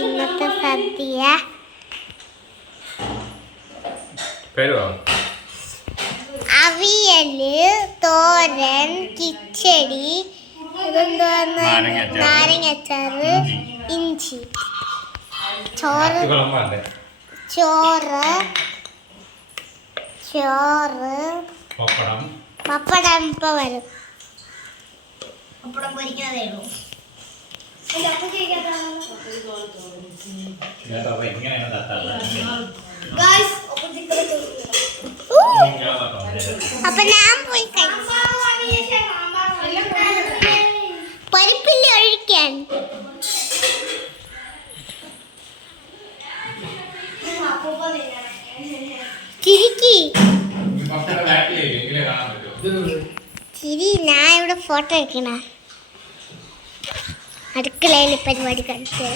ഇന്നത്തെ സദ്യ. അവിയല്, തോരൻ, കിച്ചടി, നാരങ്ങച്ചാറ്, ഇഞ്ചി, ചോറ്, പപ്പടം ഇപ്പൊ വരും. പപ്പടം പൊരിക്കുന്നതേ ഉള്ളൂ. അപ്പൊ ഞാൻ പോയി പരിപ്പില്ല ഒഴിക്കാൻ. ചിരി ഞാൻ ഇവിടെ ഫോട്ടോ എടുക്കണ അടുക്കളയിൽ പരിപാടി കളിച്ച്.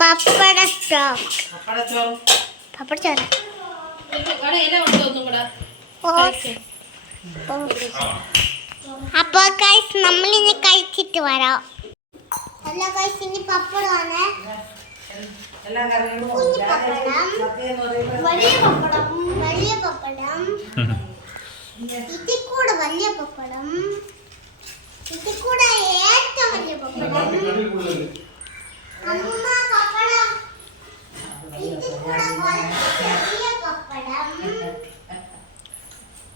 പപ്പടച്ചോറ്. അപ്പൊ ഗൈസ് നമ്മളിന്ന് കഴിച്ചിട്ട് വരാം. ഹലോ ഗൈസ്, ഇനി പപ്പടമാണ്. വലിയ പപ്പടം, ഇതിൽ കൂടെ വലിയ പപ്പടം, ഇതിൽ കൂടെ ഏറ്റവും വലിയ പപ്പടം, അമ്മ പപ്പടം, ഇതിൽ കൂടെ ചെറിയ പപ്പടം,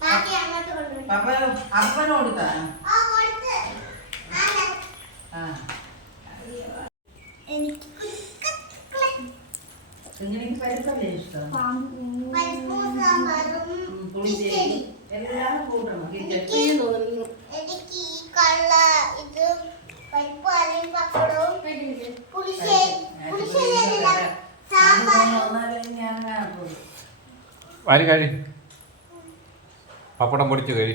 ബാക്കി അങ്ങോട്ട് കൊണ്ടുപോയി. എനിക്ക് പപ്പടം പൊടിച്ചു കഴി.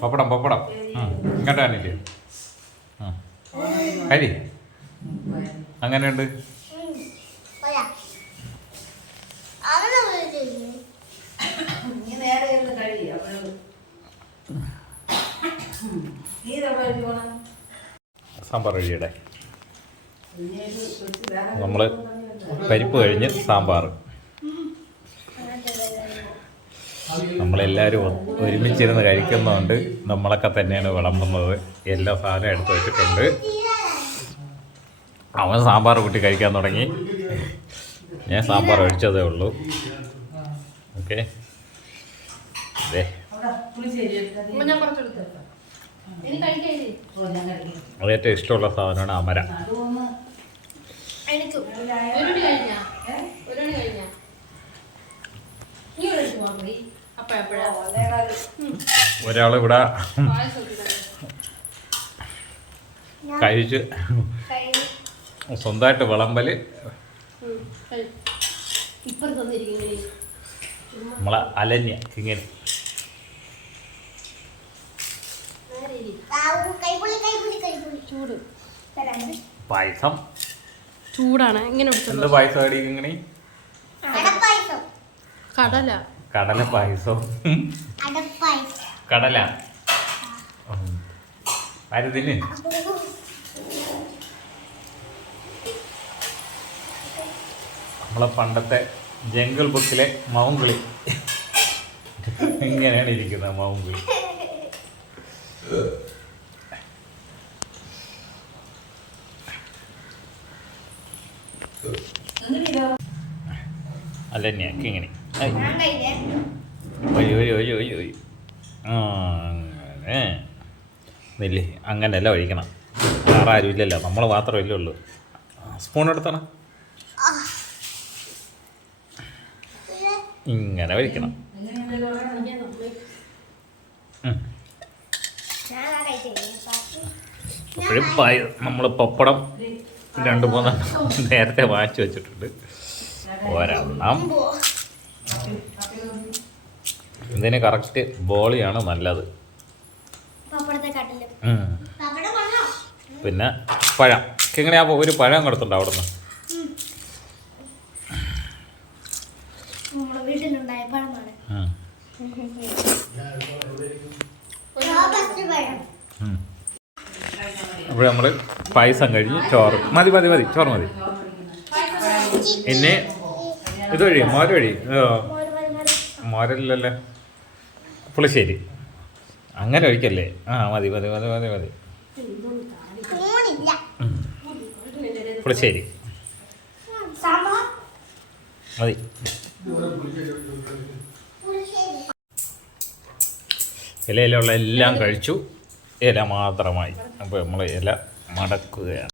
പപ്പടം ഇങ്ങോട്ടാണില്ലേ കഴി. അങ്ങനെയുണ്ട്. സാമ്പാർ കഴിയടെ. നമ്മൾ പരിപ്പ് കഴിഞ്ഞ് സാമ്പാർ. നമ്മളെല്ലാവരും ഒരുമിച്ചിരുന്ന് കഴിക്കുന്നതുകൊണ്ട് നമ്മളൊക്കെ തന്നെയാണ് വിളമ്പുന്നത്. എല്ലാ സാധനവും എടുത്ത് വെച്ചിട്ടുണ്ട്. അവൻ സാമ്പാർ കൂട്ടി കഴിക്കാൻ തുടങ്ങി. ഞാൻ സാമ്പാർ ഒഴിച്ചതേ ഉള്ളൂ. ഓക്കെ, അതെ ഏറ്റവും ഇഷ്ടമുള്ള സാധനമാണ് അമര. ഒരാളിവിടെ കഴിച്ച് സ്വന്തമായിട്ട് വിളമ്പല്. നമ്മളെ അലന്യ ഇങ്ങനെ പായസം ചൂടാണ്. എന്ത് പായസം ഇങ്ങനെ? കടല പായസം. കടല ആര് തിന്ന്? നമ്മളെ പണ്ടത്തെ ജംഗിൾ ബുക്കിലെ മൗങ്കിളി ഇങ്ങനെയാണ് ഇരിക്കുന്നത്. മൗങ്കിളി അല്ലന്നെ ഇങ്ങനെ അങ്ങനെ നെല്ല് അങ്ങനെയല്ല ഒഴിക്കണം. വേറെ ആരും ഇല്ലല്ലോ, നമ്മൾ മാത്രമല്ലേ ഉള്ളൂ. സ്പൂൺ എടുത്താണ് ഇങ്ങനെ ഒഴിക്കണം. അപ്പോഴും നമ്മൾ പപ്പടം 2-3 നേരത്തെ വാങ്ങിച്ചു വെച്ചിട്ടുണ്ട്. ഒരെണ്ണം ഇതിന് കറക്റ്റ് ബോളിയാണ് നല്ലത്. പിന്നെ പഴം എങ്ങനെയാ? ഒരു പഴം കൊടുത്തുണ്ടോ അവിടുന്ന്? അപ്പോൾ നമ്മൾ പായസം കഴിഞ്ഞ് ചോറ് മതി മതി മതി ചോറ് മതി. പിന്നെ ഇതൊഴി മോരൊഴി മോരല്ലല്ലേ പുളിശ്ശേരി അങ്ങനെ ഒഴിക്കല്ലേ. ആ മതി മതി മതി മതി മതി പുളിശ്ശേരി മതി. ഇലയിലുള്ള എല്ലാം കഴിച്ചു, ഇല മാത്രമായി. അപ്പോൾ നമ്മൾ ഇല മടക്കുകയാണ്.